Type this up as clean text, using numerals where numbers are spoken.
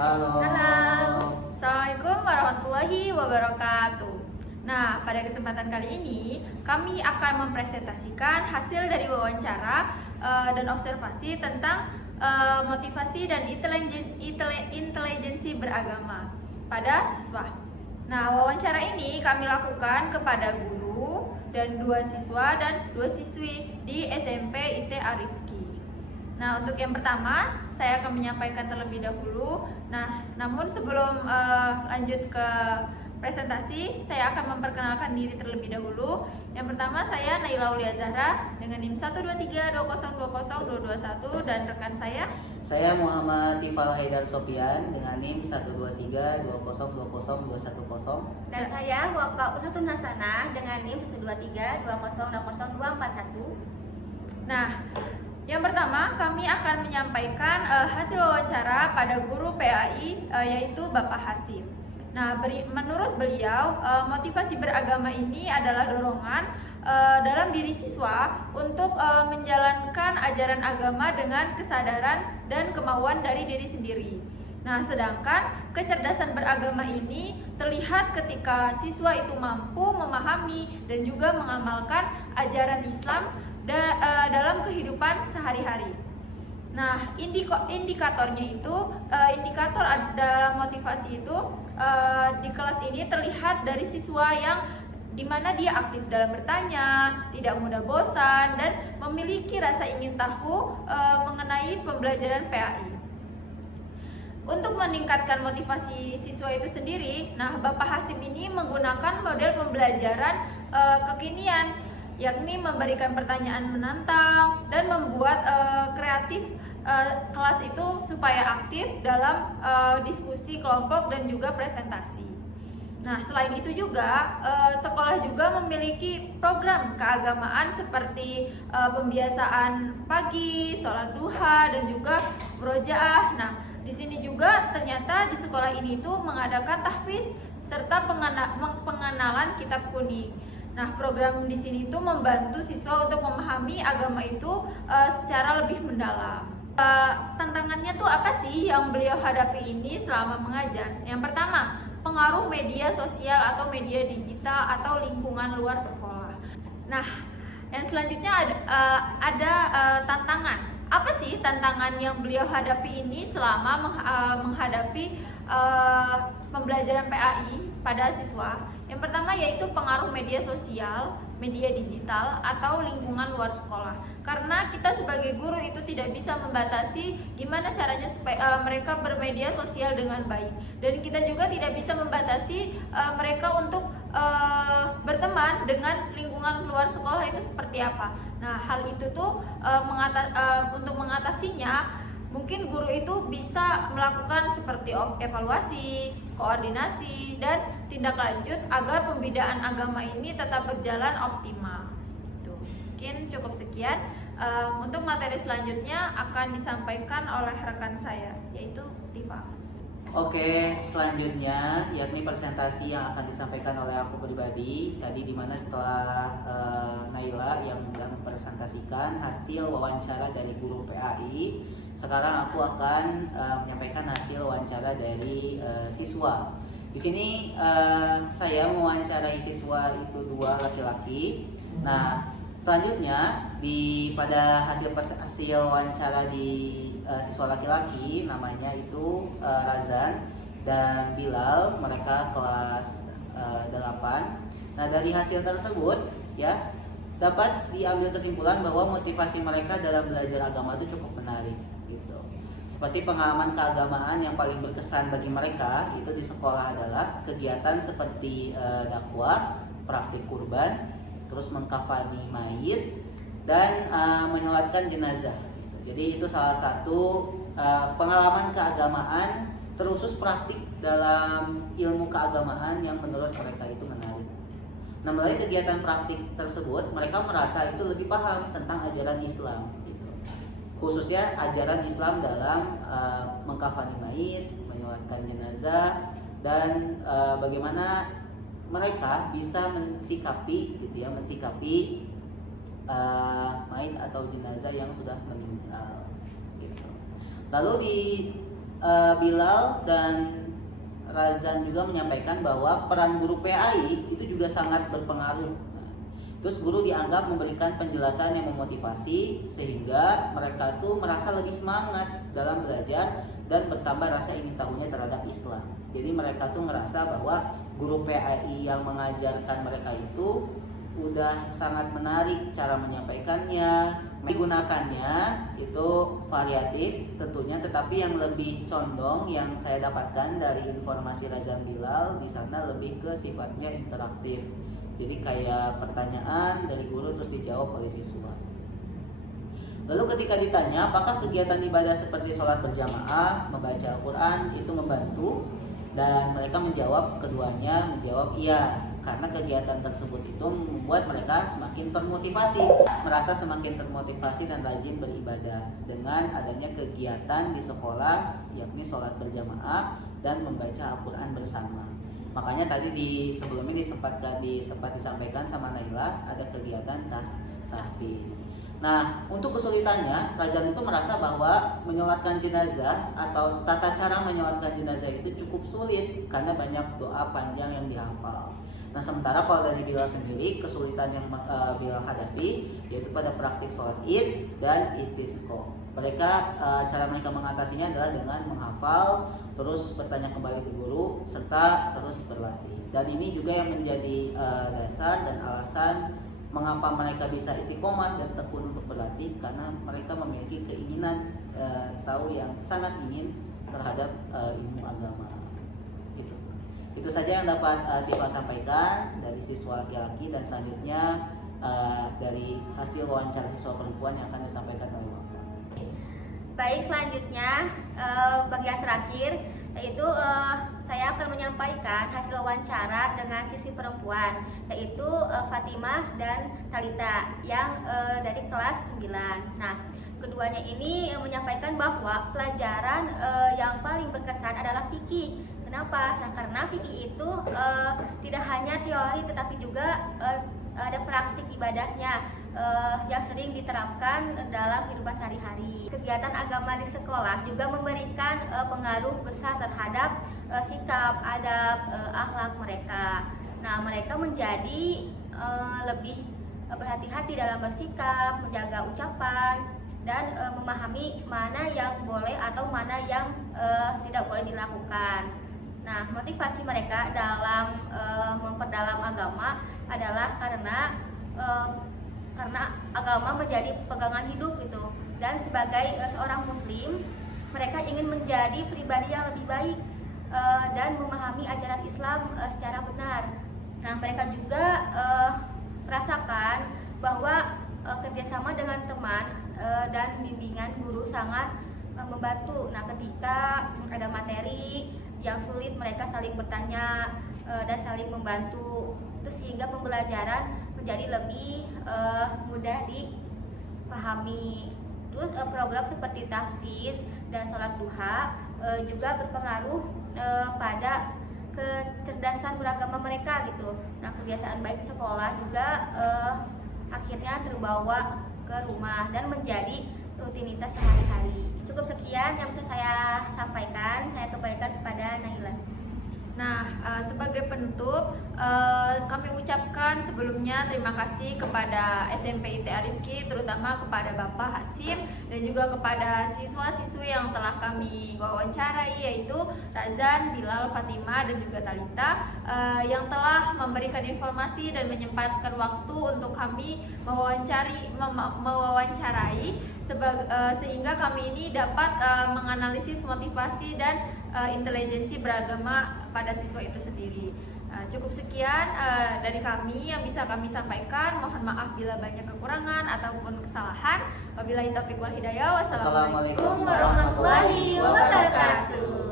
Halo. Halo, Assalamualaikum warahmatullahi wabarakatuh. Nah, pada kesempatan kali ini kami akan mempresentasikan hasil dari wawancara dan observasi tentang motivasi dan intelijensi beragama pada siswa. Nah, wawancara ini kami lakukan kepada guru dan 2 siswa dan 2 siswi di SMP IT Arifki. Nah, untuk yang pertama, saya akan menyampaikan terlebih dahulu. Nah, namun sebelum lanjut ke presentasi, saya akan memperkenalkan diri terlebih dahulu. Yang pertama, saya Naila Aulia Zahra dengan NIM 12320202221 dan rekan Saya Muhammad Tifal Haidar Sofian dengan NIM 12320202110. Dan saya Wafa Usatun Hasanah dengan NIM 12320200241. Nah, yang pertama kami akan menyampaikan hasil wawancara pada guru PAI yaitu Bapak Hasim. Nah, menurut beliau motivasi beragama ini adalah dorongan dalam diri siswa untuk menjalankan ajaran agama dengan kesadaran dan kemauan dari diri sendiri. Nah, sedangkan kecerdasan beragama ini terlihat ketika siswa itu mampu memahami dan juga mengamalkan ajaran Islam dalam kehidupan sehari-hari. Nah, indikatornya itu, indikator dalam motivasi itu di kelas ini terlihat dari siswa yang dimana dia aktif dalam bertanya, tidak mudah bosan, dan memiliki rasa ingin tahu mengenai pembelajaran PAI. Untuk meningkatkan motivasi siswa itu sendiri, nah Bapak Hasim ini menggunakan model pembelajaran kekinian, yakni memberikan pertanyaan menantang dan membuat kreatif kelas itu supaya aktif dalam diskusi kelompok dan juga presentasi. Nah, selain itu juga sekolah juga memiliki program keagamaan seperti pembiasaan pagi, sholat duha, dan juga murojaah. Nah, di sini juga ternyata di sekolah ini tuh mengadakan tahfiz serta pengenalan kitab kuning. Nah, program di sini tuh membantu siswa untuk memahami agama itu secara lebih mendalam. Tantangannya tuh apa sih yang beliau hadapi ini selama mengajar? Yang pertama, pengaruh media sosial atau media digital atau lingkungan luar sekolah. Nah, yang selanjutnya ada tantangan. Apa sih tantangan yang beliau hadapi ini selama menghadapi pembelajaran PAI pada siswa? Yang pertama yaitu pengaruh media sosial, media digital, atau lingkungan luar sekolah. Karena kita sebagai guru itu tidak bisa membatasi gimana caranya supaya mereka bermedia sosial dengan baik. Dan kita juga tidak bisa membatasi mereka untuk berteman dengan lingkungan luar sekolah itu seperti apa. Nah, hal itu tuh untuk mengatasinya, mungkin guru itu bisa melakukan seperti evaluasi, koordinasi, dan tindak lanjut agar pembinaan agama ini tetap berjalan optimal. Itu mungkin cukup sekian. Untuk materi selanjutnya akan disampaikan oleh rekan saya, yaitu Tifa. Oke, selanjutnya yakni presentasi yang akan disampaikan oleh aku pribadi. Tadi dimana setelah Naila yang sudah mempresentasikan hasil wawancara dari guru PAI, sekarang aku akan menyampaikan hasil wawancara dari siswa. Di sini saya mewawancarai siswa itu 2 laki-laki. Nah, selanjutnya pada hasil wawancara di siswa laki-laki namanya itu Razan dan Bilal, mereka kelas 8. Nah, dari hasil tersebut ya dapat diambil kesimpulan bahwa motivasi mereka dalam belajar agama itu cukup menarik gitu. Seperti pengalaman keagamaan yang paling berkesan bagi mereka itu di sekolah adalah kegiatan seperti dakwah, praktik kurban, terus mengkafani mayit, dan menyolatkan jenazah. Jadi itu salah satu pengalaman keagamaan terusus praktik dalam ilmu keagamaan yang menurut mereka itu menarik. Nah, melalui kegiatan praktik tersebut mereka merasa itu lebih paham tentang ajaran Islam gitu. Khususnya ajaran Islam dalam mengkafani mayit, menyolatkan jenazah, dan bagaimana mereka bisa mensikapi mayit atau jenazah yang sudah meninggal gitu. Lalu di Bilal dan Razan juga menyampaikan bahwa peran guru PAI itu juga sangat berpengaruh. Terus guru dianggap memberikan penjelasan yang memotivasi sehingga mereka tuh merasa lebih semangat dalam belajar dan bertambah rasa ingin tahunya terhadap Islam. Jadi mereka tuh ngerasa bahwa guru PAI yang mengajarkan mereka itu udah sangat menarik cara menyampaikannya, digunakannya itu variatif tentunya, tetapi yang lebih condong yang saya dapatkan dari informasi Razan Bilal di sana lebih ke sifatnya interaktif. Jadi kayak pertanyaan dari guru terus dijawab oleh siswa. Lalu ketika ditanya apakah kegiatan ibadah seperti sholat berjamaah, membaca Al-Quran itu membantu, dan mereka menjawab keduanya menjawab iya, karena kegiatan tersebut itu membuat mereka semakin termotivasi, merasa semakin termotivasi dan rajin beribadah dengan adanya kegiatan di sekolah, yakni sholat berjamaah dan membaca Al-Quran bersama. Makanya tadi sebelum ini sempat disampaikan sama Naila ada kegiatan tahfiz. Nah, untuk kesulitannya, Razan itu merasa bahwa menyolatkan jenazah atau tata cara menyolatkan jenazah itu cukup sulit karena banyak doa panjang yang dihafal. Nah, sementara kalau dari Bilal sendiri, kesulitan yang Bilal hadapi yaitu pada praktik sholat id dan istisqa. Cara mereka mengatasinya adalah dengan menghafal, terus bertanya kembali ke guru, serta terus berlatih. Dan ini juga yang menjadi dasar dan alasan mengapa mereka bisa istiqomah dan tekun untuk berlatih, karena mereka memiliki keinginan tahu yang sangat ingin terhadap ilmu agama. Itu saja yang dapat Tifa sampaikan dari siswa laki-laki, dan selanjutnya dari hasil wawancara siswa perempuan yang akan disampaikan oleh Bapak. Baik, selanjutnya bagian terakhir yaitu saya akan menyampaikan hasil wawancara dengan siswi perempuan, yaitu Fatimah dan Talita yang dari kelas 9. Nah, keduanya ini menyampaikan bahwa pelajaran yang paling berkesan adalah fikih. Kenapa? Karena fikih itu tidak hanya teori tetapi juga ada praktik ibadahnya yang sering diterapkan dalam kehidupan sehari-hari. Kegiatan agama di sekolah juga memberikan pengaruh besar terhadap sikap, adab, akhlak mereka. Nah, mereka menjadi lebih berhati-hati dalam bersikap, menjaga ucapan, dan memahami mana yang boleh atau mana yang tidak boleh dilakukan. Nah, motivasi mereka dalam memperdalam agama adalah karena agama menjadi pegangan hidup gitu. Dan sebagai seorang muslim, mereka ingin menjadi pribadi yang lebih baik dan memahami ajaran Islam secara benar. Nah, mereka juga merasakan bahwa kerjasama dengan teman dan bimbingan guru sangat membantu. Nah, ketika ada materi yang sulit, mereka saling bertanya dan saling membantu, itu sehingga pembelajaran menjadi lebih mudah dipahami. Terus program seperti tahfiz dan sholat duha juga berpengaruh pada kecerdasan beragama mereka gitu. Nah, kebiasaan baik sekolah juga akhirnya terbawa ke rumah dan menjadi rutinitas sehari-hari. Cukup sekian yang bisa saya sampaikan. Saya kembalikan kepada Naila. Nah, sebagai penutup, kami ucapkan sebelumnya terima kasih kepada SMP IT Arifki, terutama kepada Bapak Hasim dan juga kepada siswa-siswi yang telah kami wawancarai, yaitu Razan, Bilal, Fatimah, dan juga Talita, yang telah memberikan informasi dan menyempatkan waktu untuk kami mewawancarai sehingga kami ini dapat menganalisis motivasi dan intelijensi beragama pada siswa itu sendiri. Cukup sekian dari kami yang bisa kami sampaikan. Mohon maaf bila banyak kekurangan ataupun kesalahan. Wabillahi taufiq wal hidayah. Wassalamualaikum warahmatullahi wabarakatuh.